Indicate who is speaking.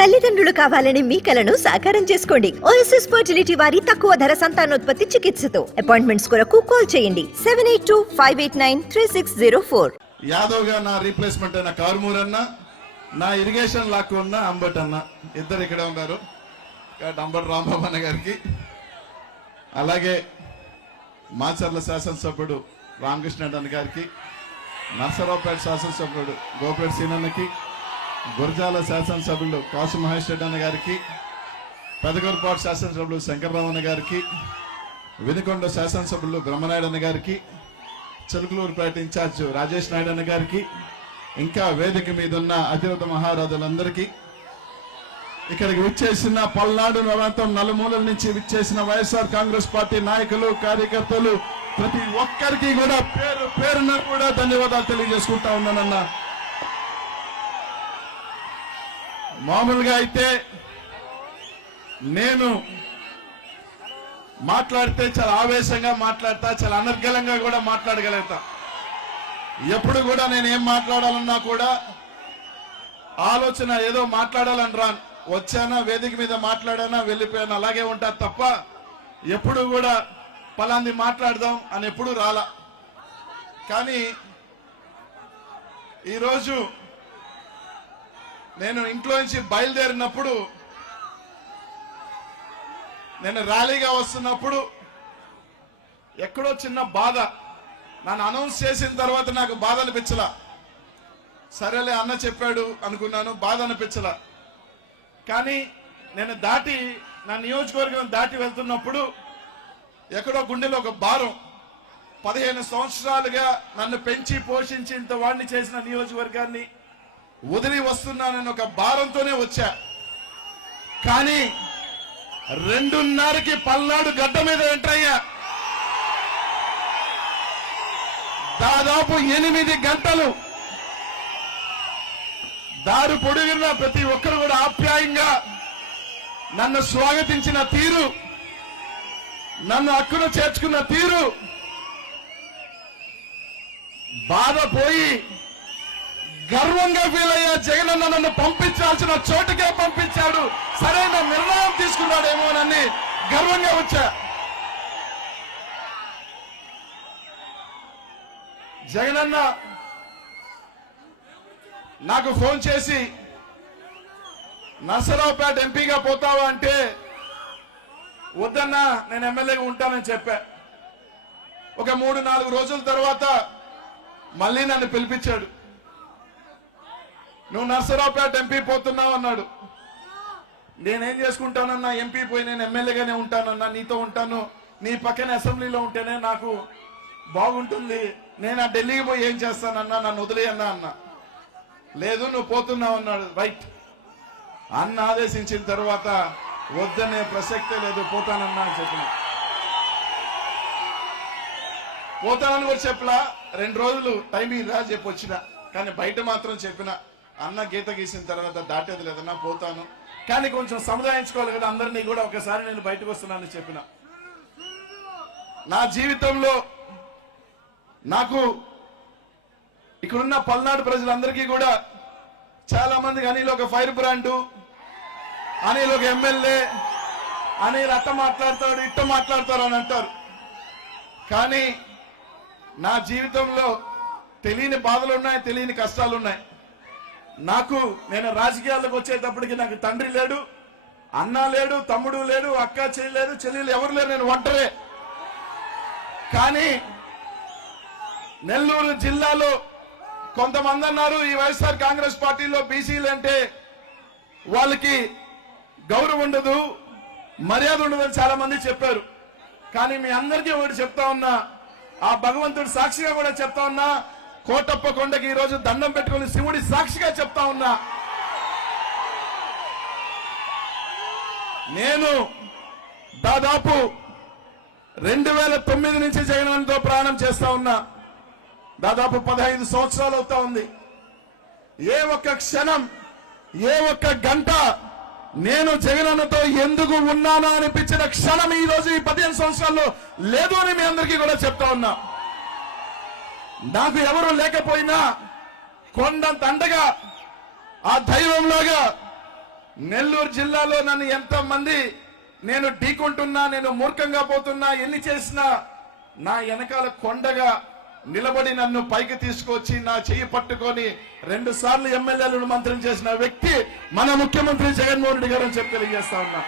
Speaker 1: తల్లిదండ్రులు కావాలని మీ కలను సాకారం చేసుకోండి. ఓఎస్ఎస్ ఫర్టిలిటీ వారి తక్కువ ధర సంతానోత్పత్తి చికిత్సతో. అపాయింట్మెంట్స్ కొరకు కాల్ చేయండి. Seven eight two five eight nine three six zero four
Speaker 2: యాదవ్గా నా రీప్లేస్మెంట్ అయిన కార్మూర్ అన్న నా ఇరిగేషన్ లాక్ ఉన్న అంబట్ అన్న. ఇద్దరు ఇక్కడే ఉన్నారు. కాబట్టి అంబట్ రాంబాబు అన్న గారికి. అలాగే మాచర్ల శాసనసభ్యుడు రామకృష్ణ అన్న గారికి. నర్సరావుపేట శాసనసభ్యుడు గోపేట్ సీనన్నకి. గురజాల శాసనసభ్యులు కాసు మహేష్ రెడ్డి అన్న గారికి పెదగూరుపాటు శాసనసభ్యులు శంకరరామన్న గారికి వినుకొండ శాసనసభ్యులు బ్రహ్మనాయుడు అన్న గారికి చిలుకలూరుపేట ఇన్ఛార్జ్ రాజేష్ నాయుడు అన్న గారికి ఇంకా వేదిక మీద ఉన్న అతిరథ మహారాజులందరికీ ఇక్కడికి విచ్చేసిన పల్నాడు ప్రాంతం నలుమూలల నుంచి విచ్చేసిన వైఎస్ఆర్ కాంగ్రెస్ పార్టీ నాయకులు కార్యకర్తలు ప్రతి ఒక్కరికి కూడా పేరు పేరున కూడా ధన్యవాదాలు తెలియజేసుకుంటా ఉన్నానన్నా మామూలుగా అయితే నేను మాట్లాడితే చాలా ఆవేశంగా మాట్లాడతా చాలా అనర్గలంగా కూడా మాట్లాడగలుగుతా. ఎప్పుడు కూడా నేను ఏం మాట్లాడాలన్నా కూడా ఆలోచన ఏదో మాట్లాడాలని రాను. వచ్చానా వేదిక మీద మాట్లాడానా వెళ్ళిపోయాను అలాగే ఉంటా తప్ప ఎప్పుడు కూడా పలాంది మాట్లాడదాం అని ఎప్పుడు రాలా. కానీ ఈరోజు నేను ఇంట్లో నుంచి బయలుదేరినప్పుడు నేను ర్యాలీగా వస్తున్నప్పుడు ఎక్కడో చిన్న బాధ. నన్ను అనౌన్స్ చేసిన తర్వాత నాకు బాధ అనిపించలా. సరేలే అన్న చెప్పాడు అనుకున్నాను బాధ అనిపించలా. కానీ నేను దాటి నా నియోజకవర్గం దాటి వెళ్తున్నప్పుడు ఎక్కడో గుండెలో ఒక భారం. పదిహేను సంవత్సరాలుగా నన్ను పెంచి పోషించి ఇంత వాడిని చేసిన నియోజకవర్గాన్ని వదిలి వస్తున్నానని ఒక భారంతోనే వచ్చా. కానీ రెండున్నరకి పల్నాడు గడ్డ మీద ఎంటర్ దాదాపు ఎనిమిది గంటలు దారి పొడిగిన ప్రతి ఒక్కరు కూడా ఆప్యాయంగా నన్ను స్వాగతించిన తీరు నన్ను అక్కడ చేర్చుకున్న తీరు బాధ పోయి గర్వంగా ఫీల్ అయ్యా అన్న నన్ను పంపించాల్సిన చోటుకే పంపించాడు. సరైన నిర్ణయం తీసుకున్నాడేమోనని గర్వంగా వచ్చా. జగనన్న నాకు ఫోన్ చేసి నర్సరావుపేట ఎంపీగా పోతావా? అంటే వద్దన్నా నేను ఎమ్మెల్యేగా ఉంటానని చెప్పా. ఒక మూడు నాలుగు రోజుల తర్వాత మళ్ళీ నన్ను పిలిపించాడు. నువ్వు నర్సరావుపేట ఎంపీ పోతున్నావు అన్నాడు. నేనేం చేసుకుంటానన్నా ఎంపీ పోయి నేను ఎమ్మెల్యేగానే ఉంటానన్నా నీతో ఉంటాను నీ పక్కన అసెంబ్లీలో ఉంటేనే నాకు బాగుంటుంది. నేను ఆ ఢిల్లీకి పోయి ఏం చేస్తానన్నా నన్ను వదిలేయన్నా అన్నా. లేదు నువ్వు పోతున్నావు అన్నాడు. రైట్. అన్న ఆదేశించిన తర్వాత వద్దనే ప్రసక్తే లేదు పోతానన్నా అని చెప్పిన. పోతానని కూడా చెప్పలా. రెండు రోజులు టైం రా చెప్పి వచ్చిన. కానీ బయట మాత్రం చెప్పిన. అన్న గీత గీసిన తర్వాత దాటేది లేదన్నా పోతాను. కానీ కొంచెం సముదాయించుకోవాలి కదా అందరినీ కూడా ఒకసారి నేను బయటకు వస్తున్నానని చెప్పిన. నా జీవితంలో నాకు ఇక్కడున్న పల్నాడు ప్రజలందరికీ కూడా చాలా మందికి అనిల్ ఒక ఫైర్ బ్రాండు అనిల్ ఒక ఎమ్మెల్యే అనిల్ అట్ట మాట్లాడతాడు ఇట్ట మాట్లాడతాడు అని అంటారు. కానీ నా జీవితంలో తెలియని బాధలు ఉన్నాయి తెలియని కష్టాలు ఉన్నాయి. నాకు నేను రాజకీయాలకు వచ్చేటప్పటికి నాకు తండ్రి లేడు అన్న లేడు తమ్ముడు లేడు అక్క చెల్లి లేదు చెల్లెలు ఎవరు లేరు నేను ఒంటరే. కానీ నెల్లూరు జిల్లాలో కొంతమంది అన్నారు ఈ వైఎస్ఆర్ కాంగ్రెస్ పార్టీలో బీసీలు అంటే వాళ్ళకి గౌరవం ఉండదు మర్యాద ఉండదని చాలా మంది చెప్పారు. కానీ మీ అందరికీ ఒకటి చెప్తా ఉన్నా ఆ భగవంతుడు సాక్షిగా కూడా చెప్తా ఉన్నా కోటప్ప కొండకి ఈ రోజు దండం పెట్టుకుని శివుడి సాక్షిగా చెప్తా ఉన్నా. నేను దాదాపు రెండు వేల తొమ్మిది నుంచి జగన్తో ప్రయాణం చేస్తా ఉన్నా. దాదాపు పదహైదు సంవత్సరాలు అవుతా ఉంది. ఏ ఒక్క క్షణం ఏ ఒక్క గంట నేను జగనన్నతో ఎందుకు ఉన్నానా అనిపించిన క్షణం ఈ రోజు ఈ పదిహేను సంవత్సరాల్లో లేదు అని మీ అందరికీ కూడా చెప్తా ఉన్నా. నాకు ఎవరు లేకపోయినా కొండంత అండగా ఆ దైవంలాగా నెల్లూరు జిల్లాలో నన్ను ఎంతమంది నేను ఢీకొంటున్నా నేను మూర్ఖంగా పోతున్నా ఎన్ని చేసినా నా వెనకాల కొండగా నిలబడి నన్ను పైకి తీసుకొచ్చి నా చెయ్యి పట్టుకొని రెండు సార్లు ఎమ్మెల్యేలను మంత్రం చేసిన వ్యక్తి మన ముఖ్యమంత్రి జగన్మోహన్ రెడ్డి గారు అని చెప్పి తెలియజేస్తా ఉన్నా.